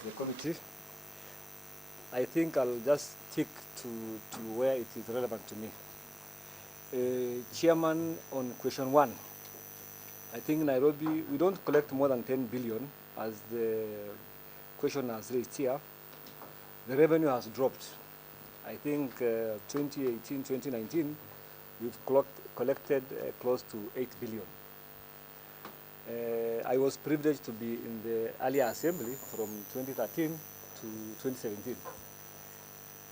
of the committee. I think I'll just stick to where it is relevant to me. Chairman, on question 1, I think Nairobi, we don't collect more than 10 billion as the question has raised here. The revenue has dropped. I think 2018, 2019, we've collected close to 8 billion. I was privileged to be in the earlier assembly from 2013 to 2017.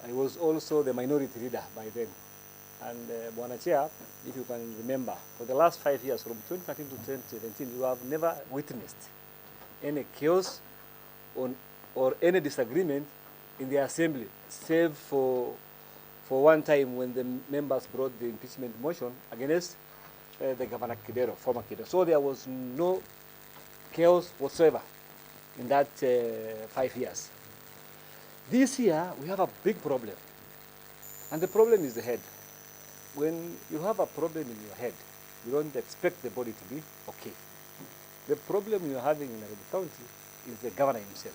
I was also the minority leader by then. And Bwana Chair, if you can remember, for the last 5 years, from 2013 to 2017, you have never witnessed any chaos or any disagreement in the assembly, save for one time when the members brought the impeachment motion against the Governor Kidero, former Kidero. So there was no chaos whatsoever in that 5 years. This year, we have a big problem. And the problem is the head. When you have a problem in your head, you don't expect the body to be okay. The problem you're having in NAIROBI County is the governor himself.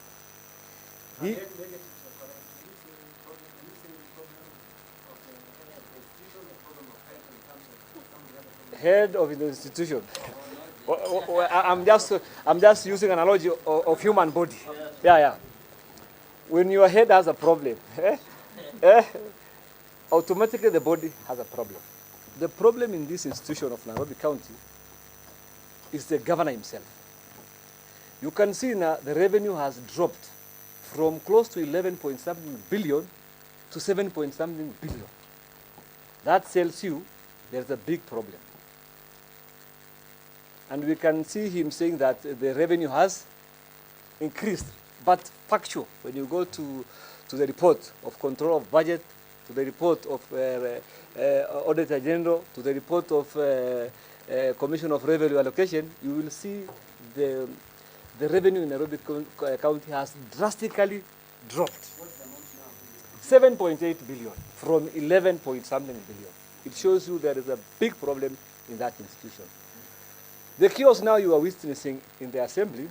Head of the institution. I'm just using an analogy of human body. Yeah. When your head has a problem, automatically the body has a problem. The problem in this institution of NAIROBI County is the governor himself. You can see now the revenue has dropped from close to 11-point-something billion to 7-point-something billion. That tells you there's a big problem. And we can see him saying that the revenue has increased, but factual. When you go to the report of control of budget, to the report of Auditor General, to the report of Commission of Revenue Allocation, you will see the revenue in NAIROBI County has drastically dropped. 7.8 billion from 11-point-something billion. It shows you there is a big problem in that institution. The chaos now you are witnessing in the assembly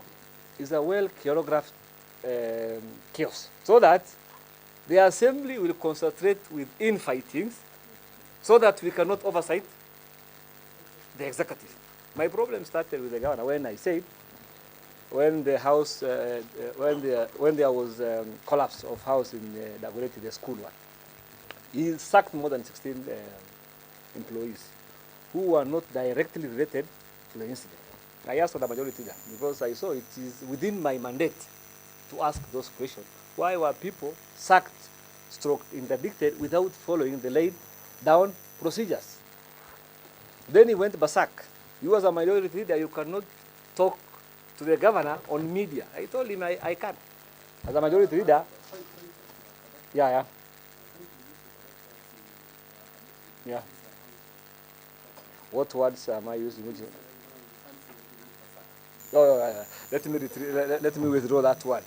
is a well choreographed chaos, so that the assembly will concentrate with infightings so that we cannot oversight the executive. My problem started with the governor when I said, when the house, when there was collapse of house in Dagoretti, the school one, he sacked more than 16 employees who were not directly related to the incident. I asked for the majority leader because I saw it is within my mandate to ask those questions. Why were people sacked, interdicted without following the laid down procedures? Then he went basak. You as a minority leader, you cannot talk to the governor on media. I told him I can. As a majority leader, yeah. What words am I using? Oh, let me withdraw that word.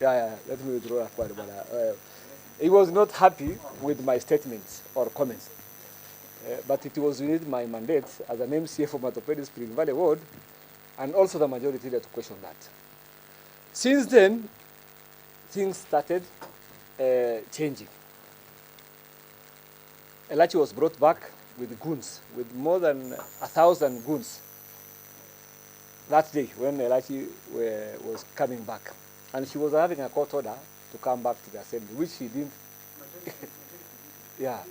Let me withdraw that word. But he was not happy with my statements or comments. But it was within my mandate as an MCA for Matopedi Spring Valley Ward, and also the majority leader to question that. Since then, things started changing. Elachi was brought back with goons, with more than 1,000 goons that day when Elachi was coming back. And she was having a court order to come back to the assembly, which she didn't. Yeah.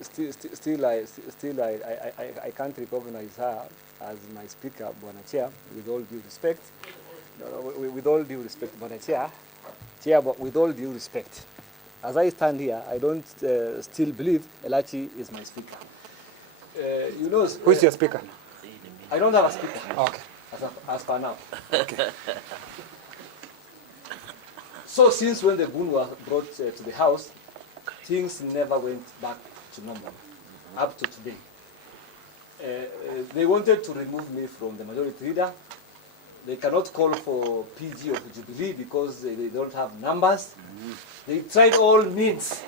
Still, I can't recognize her as my speaker, Bwana Chair, with all due respect. With all due respect, Bwana Chair, but with all due respect. As I stand here, I don't still believe Elachi is my speaker. Who is your speaker? I don't have a speaker. Okay. As per now. Okay. So since when the goon was brought to the house, things never went back to normal, up to today. They wanted to remove me from the majority leader. They cannot call for PG of Jubilee because they don't have numbers. They tried all means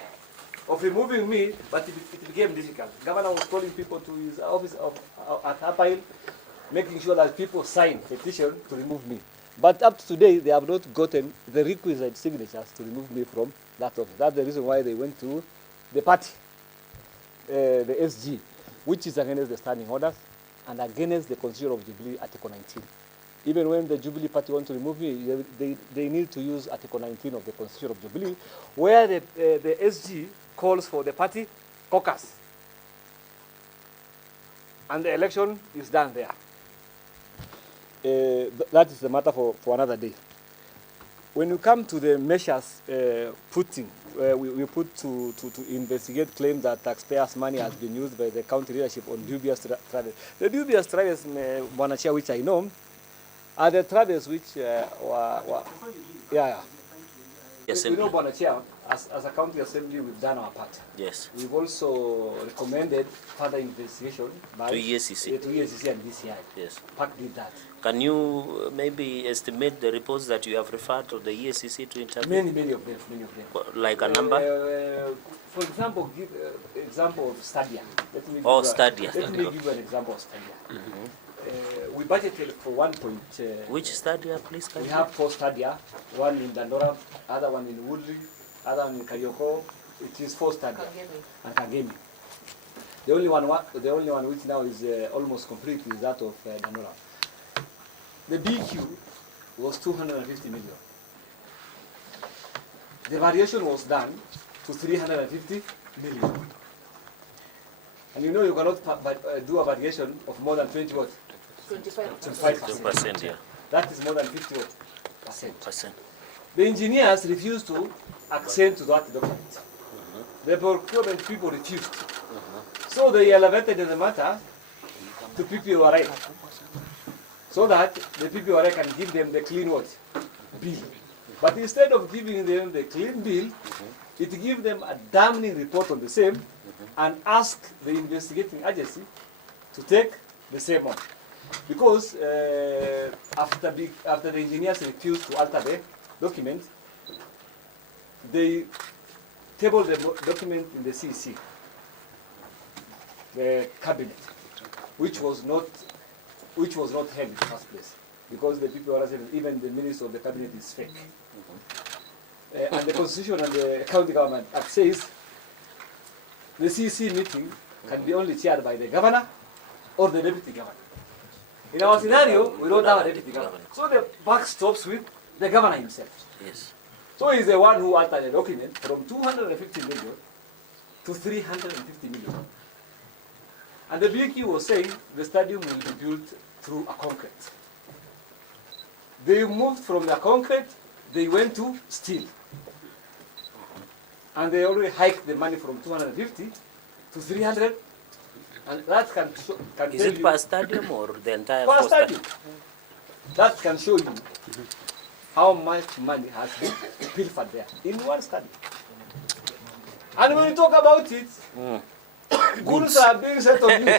of removing me, but it became difficult. Governor was calling people to his office at Apile, making sure that people sign petition to remove me. But up to today, they have not gotten the requisite signatures to remove me from that office. That's the reason why they went to the party, the SG, which is against the standing orders and against the Constitution of Jubilee Article 19. Even when the Jubilee Party want to remove me, they need to use Article 19 of the Constitution of Jubilee, where the SG calls for the party caucus. And the election is done there. That is the matter for another day. When you come to the measures we put to investigate claims that taxpayers' money has been used by the county leadership on dubious travels. The dubious travels, Bwana Chair, which I know, are the travels which Yes, you know, Bwana Chair, as a county assembly, we've done our part. Yes. We've also recommended further investigation by to EACC. To EACC and DCI. Yes. PAC did that. Can you maybe estimate the reports that you have referred to the EACC to interview? Many of them. Like a number? For example, give example of Stadia. Stadia. Let me give you an example of Stadia. We budgeted for 1 point. Which Stadia, please? We have 4 Stadia, one in Dandora, other one in Woodley, other one in Karioko. It is 4 Stadia. And Kagemi. The only one which now is almost complete is that of Dandora. The BQ was 250 million. The variation was done to 350 million. And you know you cannot do a variation of more than 20 what? 25%. Yeah. That is more than 50%. The engineers refused to accede to that document. The procurement people refused. So they elevated the matter to PPORA, so that the PPORA can give them the clean what? Bill. But instead of giving them the clean bill, it gives them a damning report on the same and ask the investigating agency to take the same on. Because after the engineers refused to alter the document, they tabled the document in the CC, the cabinet, which was not held in the first place, because the people are saying even the minister of the cabinet is fake. And the Constitution and the County Government Act says the CC meeting can be only chaired by the governor or the deputy governor. In our scenario, we don't have a deputy governor. So the buck stops with the governor himself. Yes. So he's the one who altered the document from 250 million to 350 million. And the BQ was saying the stadium will be built through a concrete. They moved from the concrete, they went to steel. And they already hiked the money from 250 to 300. And that can Is it per stadium or the entire per stadium? That can show you how much money has been pilfered there in one stadium. And when you talk about it, goods are being set on you.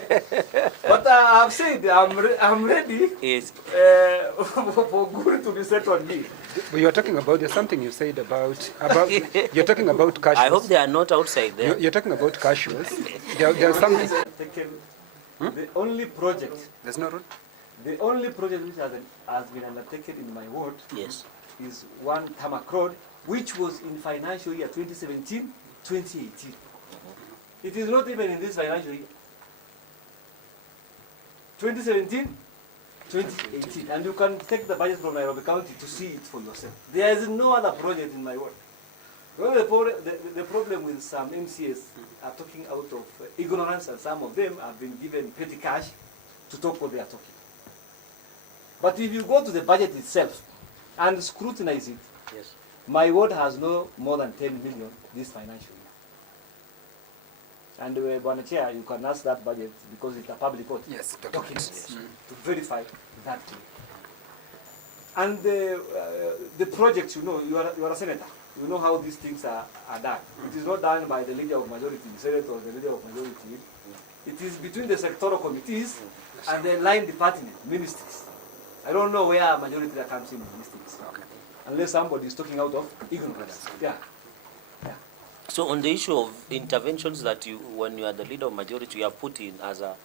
But I have said I'm ready for goods to be set on me. But you're talking about, there's something you said about you're talking about cashews. I hope they are not outside there. You're talking about cashews. There's something. The only project. There's no road. The only project which has been undertaken in my ward is one tarmac road, which was in financial year 2017-2018. It is not even in this financial year. 2017-2018. And you can take the budget from NAIROBI County to see it for yourself. There is no other project in my ward. Well, the problem with some MCAs are talking out of ignorance, and some of them have been given petty cash to talk what they are talking. But if you go to the budget itself and scrutinize it, my ward has no more than 10 million this financial year. And Bwana Chair, you can ask that budget because it's a public court. Yes, documents to verify that. And the projects, you know, you are a senator. You know how these things are done. It is not done by the leader of majority, the Senate or the leader of majority. It is between the sectoral committees and the line department, ministries. I don't know where majority that comes in these things. Unless somebody is talking out of ignorance. So on the issue of interventions that you, when you are the leader of majority, you have put in as a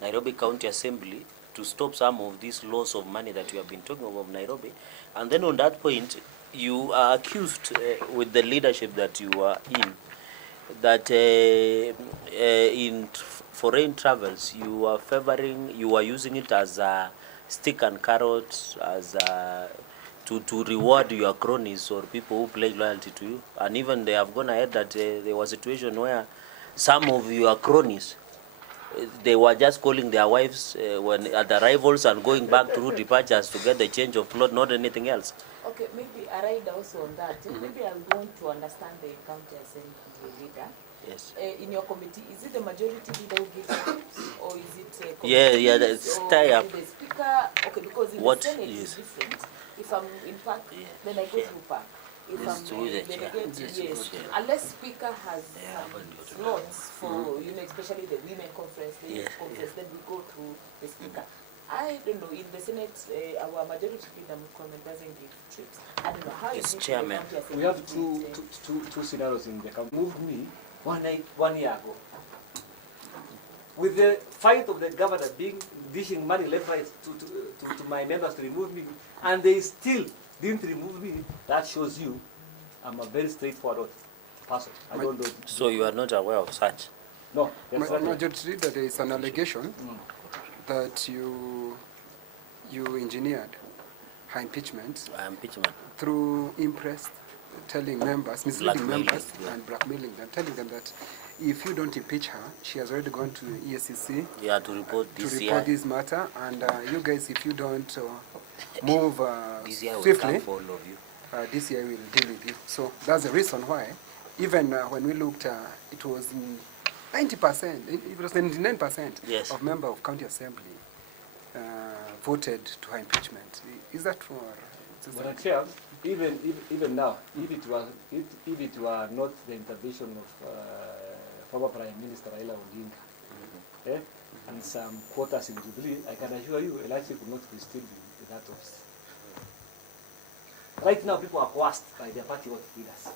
Nairobi County Assembly to stop some of these loss of money that you have been talking of Nairobi, and then on that point, you are accused with the leadership that you are in, that in foreign travels you are favoring, you are using it as a stick and carrot, as a to reward your cronies or people who pledge loyalty to you. And even they have gone ahead that there was a situation where some of your cronies, they were just calling their wives when at arrivals and going back through departures to get the change of plot, not anything else. Okay, maybe I ride also on that. Maybe I'm going to understand the county assembly leader. Yes. In your committee, is it the majority leader who gives tips, or is it Yeah, that's tie up. the speaker? Okay, because in the Senate is different. If I'm in PAC, then I go through PAC. If I'm delegate, yes. Unless speaker has slots for, especially the women conference, the youth conference, then we go through the speaker. I don't know, in the Senate, our majority leader doesn't give trips. I don't know, how is it chairman? We have two scenarios in the country. Moved me 1 year ago. With the fight of the governor dishing money left right to my members to remove me, and they still didn't remove me, that shows you I'm a very straightforward person. I don't know. So you are not aware of such? No. Majority leader, there is an allegation that you engineered her impeachment through impressed, telling members, misleading members, and blackmailing them, telling them that if you don't impeach her, she has already gone to ESCC to report this matter, and you guys, if you don't move swiftly, DCI will deal with you. So that's the reason why, even when we looked, it was 90%, it was 99% of members of county assembly voted to her impeachment. Is that true? Or even now, if it were not the intervention of former Prime Minister Raila Odinga, and some quotas in Jubilee, I can assure you, election could not be still in that office. Right now, people are coerced by their party leaders,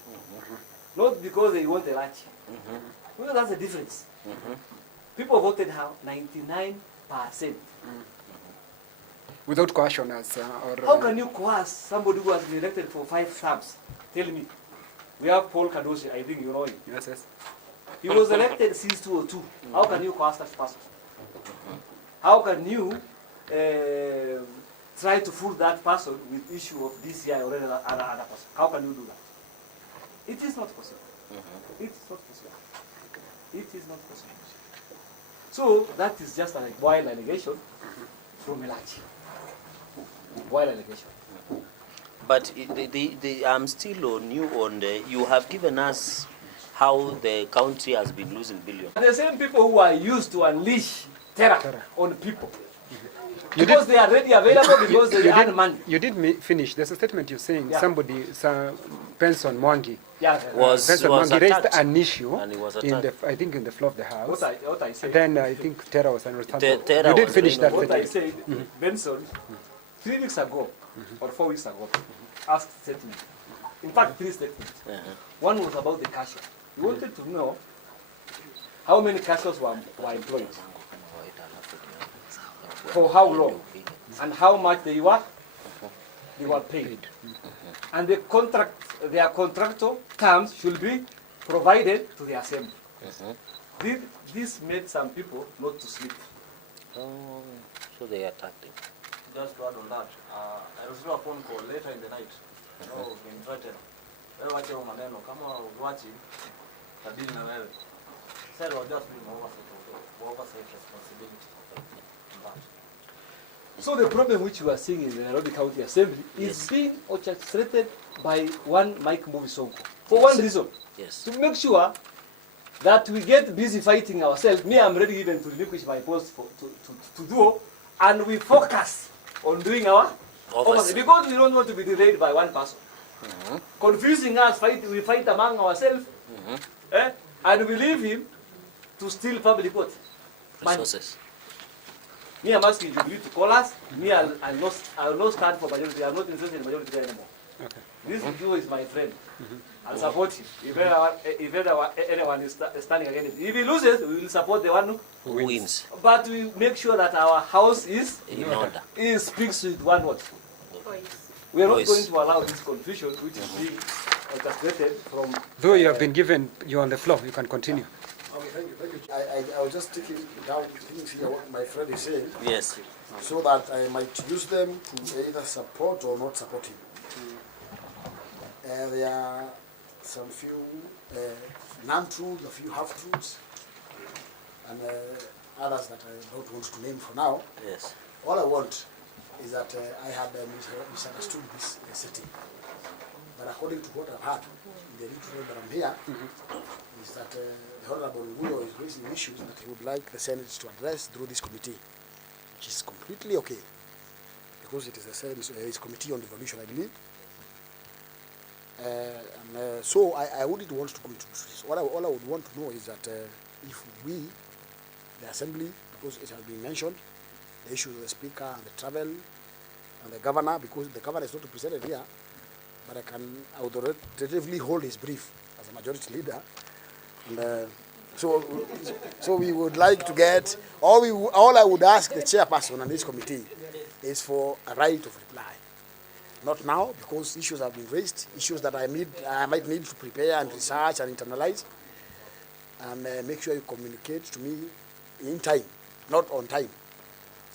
not because they want election. Because that's the difference. People voted how 99%. Without coercion, how can you coerce somebody who has been elected for 5 terms? Tell me. We have Paul Kadoshi, I think you know him. Yes. He was elected since 2002. How can you coerce that person? How can you try to fool that person with issue of DCI or any other person? How can you do that? It is not possible. It is not possible. It is not possible. So that is just a wild allegation from Elachi. Wild allegation. But I'm still on you on the, you have given us how the country has been losing billions. The same people who are used to unleash terror on people. Because they are ready available because they earn money. You didn't finish. There's a statement you're saying somebody, Benson Mwangi, was raised an issue and he was in the, I think, in the floor of the house. What I said. Then I think terror was understandable. You did finish that. What I said, Benson, 3 weeks ago or 4 weeks ago, asked statement. In fact, 3 statements. One was about the cashier. He wanted to know how many cashiers were employed, for how long, and how much they were paid. And the their contractual terms should be provided to the assembly. This made some people not to sleep. Oh, so they attacked him. Just to add on that, I received a phone call later in the night. Being threatened. Wewe wache huo maneno kama uwachi tabiri na wewe. Said I was just doing oversight responsibility. So the problem which you are seeing in the Nairobi County Assembly is being orchestrated by one Mike Sonko for one reason. Yes. To make sure that we get busy fighting ourselves. Me, I'm ready even to relinquish my post to do, and we focus on doing our oversight because we don't want to be delayed by one person. Confusing us, we fight among ourselves, and we leave him to steal public resources. Me, I'm asking Jubilee to call us. Me, I'll not stand for majority. I'm not interested in majority anymore. Okay. This Guyo is my friend. I'll support him. If anyone is standing against him. If he loses, we will support the one Who wins? But we make sure that our house is In order. speaks with one word. We are not going to allow this confusion, which is being orchestrated from. Though you have been given, you're on the floor, you can continue. Okay, thank you. I was just taking down things here what my friend is saying, Yes. so that I might use them to either support or not support him. There are some few non-truths, a few half-truths, and others that I don't want to name for now. Yes. All I want is that I have misunderstood this setting. But according to what I've heard, in the little that I'm here, is that the Honorable Guyo is raising issues that he would like the Senate to address through this committee, which is completely okay, because it is the Senate's committee on devolution, I believe. So I wouldn't want to go into this. All I would want to know is that if we, the Assembly, because it has been mentioned, the issue of the Speaker and the travel and the Governor, because the Governor is not represented here, but I can authoritatively hold his brief as a majority leader. And so we would like to get, all I would ask the chairperson on this committee is for a right of reply. Not now, because issues have been raised, issues that I might need to prepare and research and internalize, and make sure you communicate to me in time, not on time,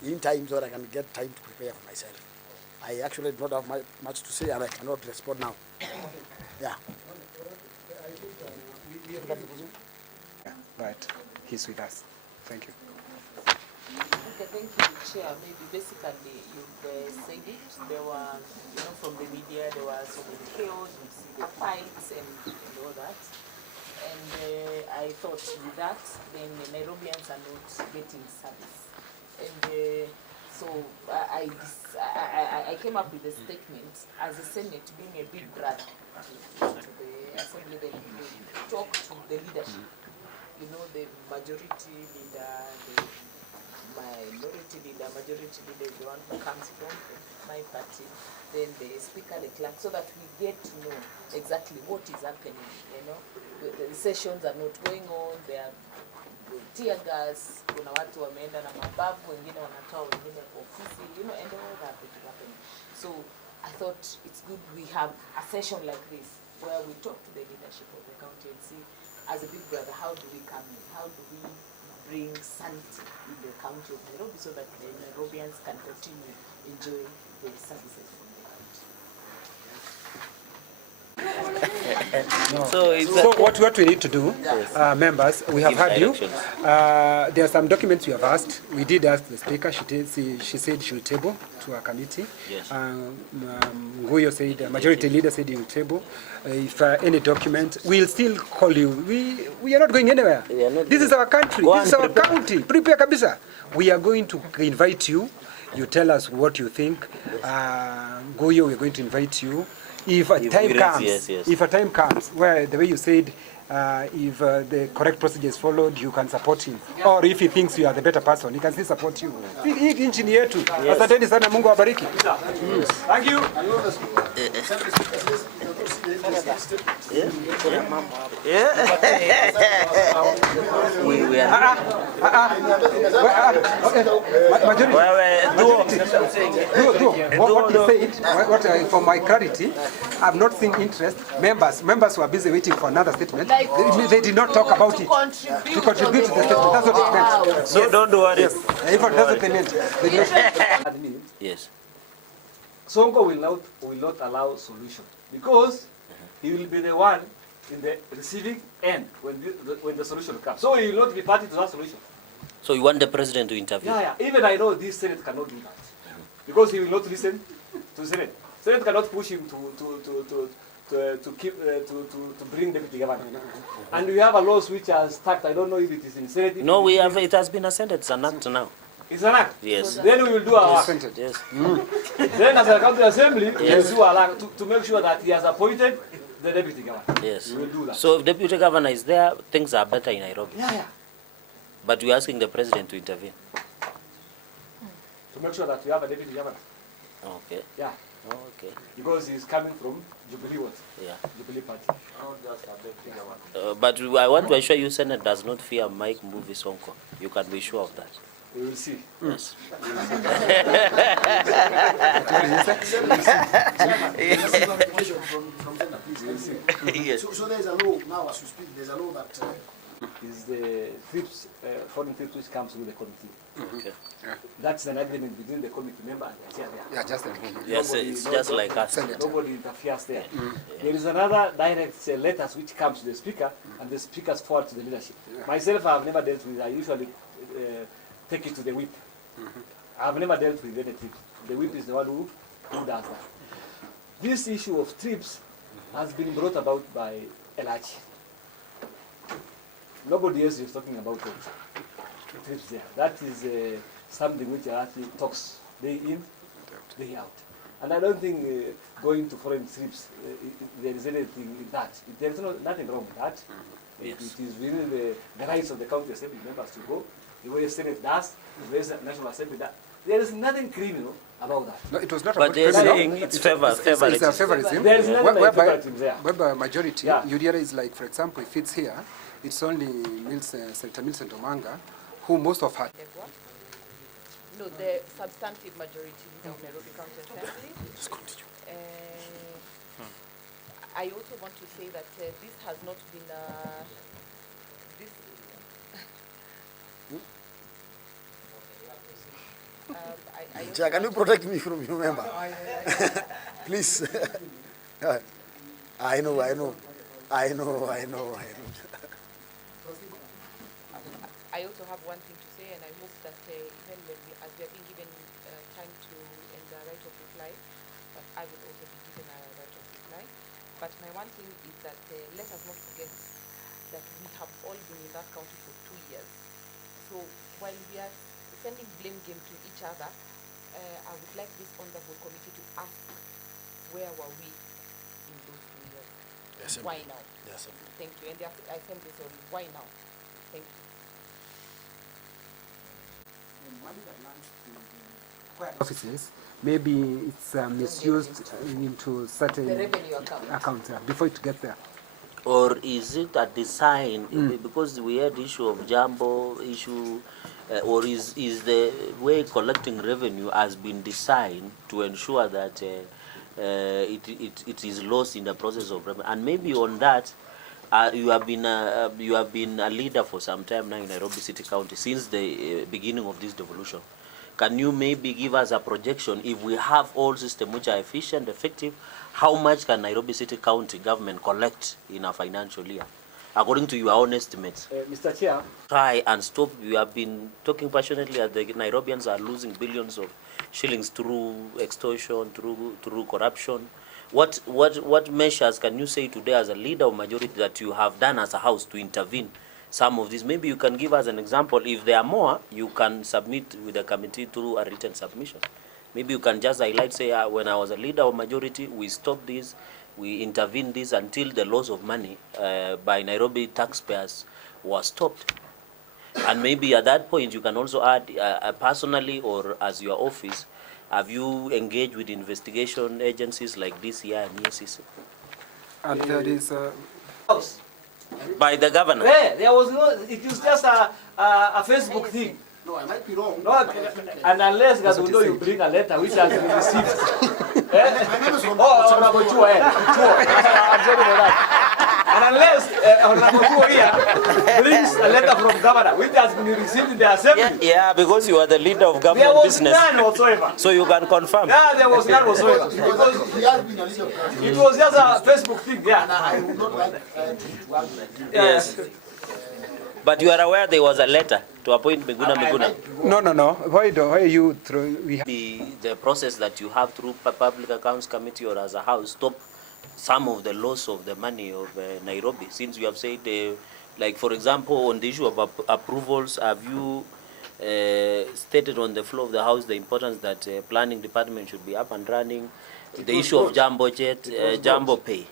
in time, so that I can get time to prepare for myself. I actually do not have much to say, and I cannot respond now. Yeah. But he's with us. Thank you. Okay, thank you, Chair. Maybe basically you've said it. There were, from the media, there were so many chaos, we see the fights and all that. And I thought with that, then the Nairobians are not getting service. And so I came up with a statement as the Senate being a big brother to the Assembly, then we talk to the leadership. The majority leader, the minority leader, majority leader is the one who comes from my party, then the Speaker, the clerk, so that we get to know exactly what is happening. The sessions are not going on, there are tear gas, kuna watu wameenda na mabavu, wengine wanatoa wengine kwa ofisi, and all that is happening. So I thought it's good we have a session like this where we talk to the leadership of the county and see, as a big brother, how do we come in? How do we bring sanity in the county of Nairobi so that the Nairobians can continue enjoying the services from the county? So what we need to do, members, we have heard you. There are some documents we have asked. We did ask the Speaker. She said she will table to our committee. Yes. Guyo said, majority leader said he will table. If any document, we'll still call you. We are not going anywhere. This is our country. This is our county. Prepare kabisa. We are going to invite you. You tell us what you think. Guyo, we are going to invite you. If a time comes, if a time comes where the way you said, if the correct procedure is followed, you can support him. Or if he thinks you are the better person, he can still support you. Hii nchi ni yetu. Asanteni sana, Mungu awabariki. Thank you. For my clarity, I've not seen interest. Members who are busy waiting for another statement. They did not talk about it to contribute to the statement. That's what it meant. So don't worry. Yes. If that's what they meant. Yes. Sonko will not allow solution because he will be the one in the receiving end when the solution comes. So he will not be party to that solution. So you want the president to intervene? Yeah. Even I know this Senate cannot do that because he will not listen to Senate. Senate cannot push him to bring deputy governor. And we have a law which has stuck. I don't know if it is in Senate. No, we have. It has been ascended. It's an act now. It's an act. Yes. Then we will do our work. Yes. Then as a county assembly, we will do our work to make sure that he has appointed the deputy governor. Yes. We will do that. So if deputy governor is there, things are better in Nairobi. Yeah. But we're asking the president to intervene. To make sure that we have a deputy governor. Okay. Yeah. Oh, okay. Because he's coming from Jubilee what? Yeah. Jubilee Party. But I want to assure you, Senate does not fear Mike Mbuvi Sonko. You can be sure of that. We will see. Yes. Yes. So there's a law now as you speak. There's a law that Is the trips, foreign trips which comes with the committee. Okay. That's an agreement between the committee member and the chair there. Yeah, just a Yes, it's just like us. Nobody interferes there. There is another direct letters which comes to the speaker and the speaker's forward to the leadership. Myself, I have never dealt with. I usually take it to the whip. I have never dealt with any trips. The whip is the one who does that. This issue of trips has been brought about by LH. Nobody else is talking about it. Trips there. That is something which LH talks day in, day out. And I don't think going to foreign trips, there is anything in that. There is nothing wrong with that. Yes. It is within the rights of the county assembly members to go. The way the Senate does, the way the National Assembly does. There is nothing criminal about that. No, it was not But about they're criminal. saying it's It's a favoritism. favoritism. There is nothing like Whereby favoritism there. whereby majority, Yeah. you realize, like, for example, if it's here, it's only Senator Millicent Omanga, who most of her... No, the substantive majority in Nairobi County Assembly. I also want to say that this has not been this. Chair, can you protect me from you, member? Please. I know. I also have one thing to say, and I hope that even when as we are being given time to and the right of reply, but I will also be given a right of reply. But my one thing is that let us not forget that we have all been in that county for 2 years. So while we are sending blame game to each other, I would like this honorable committee to ask, where were we in those 2 years? Yes, Why now? Yes, Thank you. And I send this on. Why now? Thank you. offices, maybe it's misused into certain The revenue accounts before it gets there. Or is it a design, because we had issue of jumbo issue, or is the way collecting revenue has been designed to ensure that it is lost in the process of revenue? And maybe on that, you have been a leader for some time now in Nairobi City County since the beginning of this devolution. Can you maybe give us a projection, if we have all systems which are efficient, effective, how much can Nairobi City County government collect in a financial year, according to your own estimates? Mr. Chair. Try and stop. You have been talking passionately that the Nairobians are losing billions of shillings through extortion, through corruption. What measures can you say today as a leader of majority that you have done as a house to intervene some of these? Maybe you can give us an example. If there are more, you can submit with the committee through a written submission. Maybe you can just highlight, say, when I was a leader of majority, we stopped this, we intervened this until the loss of money by Nairobi taxpayers was stopped. And maybe at that point, you can also add, personally or as your office, have you engaged with investigation agencies like DCI and EACC? And there is... By the governor? There was no, it was just a Facebook thing. No, I might be wrong. No, and unless Gazundo you bring a letter which has been received. My name is Sonko. I'm sorry for that. And unless Honorable here brings a letter from governor which has been received in the assembly. Yeah, because you are the leader of government there was business. None whatsoever. So you can confirm. Yeah, there was none whatsoever. Because He has been a leader of it was just a Facebook thing, yeah. I would not like to argue. Yes. But you are aware there was a letter to appoint Miguna. No. Why you throw... The process that you have through Public Accounts Committee or as a house stop some of the loss of the money of Nairobi, since you have said, like for example, on the issue of approvals, have you stated on the floor of the house the importance that planning department should be up and running, the issue of jumbo jet, jumbo pay,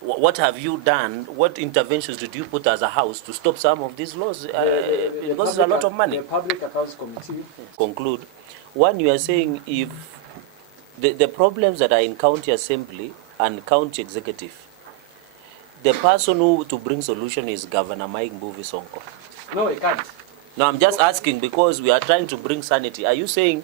What have you done? What interventions did you put as a house to stop some of these laws? Because it's a lot of money. The Public Accounts Committee. Conclude. One, you are saying if the problems that are in county assembly and county executive, the person who to bring solution is Governor Mca Guyo Sonko. No, he can't. No, I'm just asking because we are trying to bring sanity. Are you saying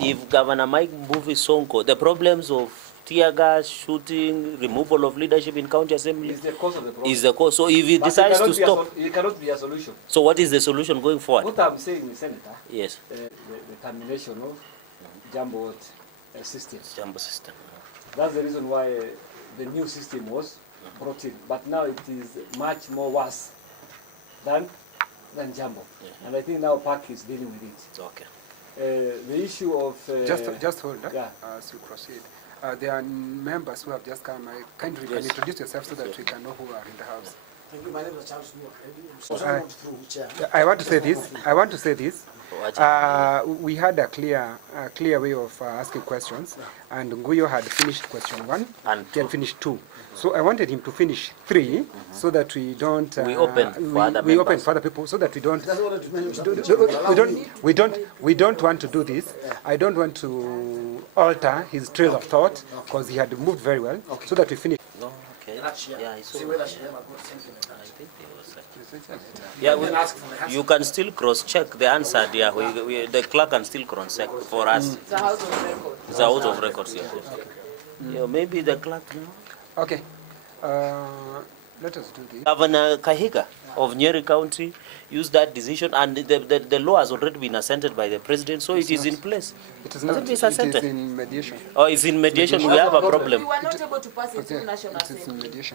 if Governor Mca Guyo Sonko, the problems of tear gas, shooting, removal of leadership in county assembly is the cause of the problem? Is the cause. So if he decides to stop, it cannot be a solution. So what is the solution going forward? What I'm saying, Senator, yes, the termination of jumbo system. Jumbo system. That's the reason why the new system was brought in. But now it is much more worse than jumbo. Yeah. And I think now PAC is dealing with it. Okay. The issue of just hold yeah. As you proceed. There are members who have just come. Kindly you can introduce yourself so that we can know who are in the house. Thank you. My name is Charles Moore. I want to say this. We had a clear way of asking questions, and Guyo had finished question 1 and he had finished 2. So I wanted him to finish 3, so that we don't. We open for other people, so that we don't. We don't want to do this. I don't want to alter his trail of thought because he had moved very well. So that we finish. No, okay. Yeah, you can still cross-check the answer. Yeah, the clerk can still cross-check for us. It's a house of records. It's a house of records. Yeah. Yeah, maybe the clerk. Okay. Let us do this. Governor Kahiga of Nyeri County used that decision, and the law has already been assented by the president, so it is in place. It is not. It is in mediation. Oh, it's in mediation. We have a problem. We were not able to pass it through National Assembly. It is in mediation.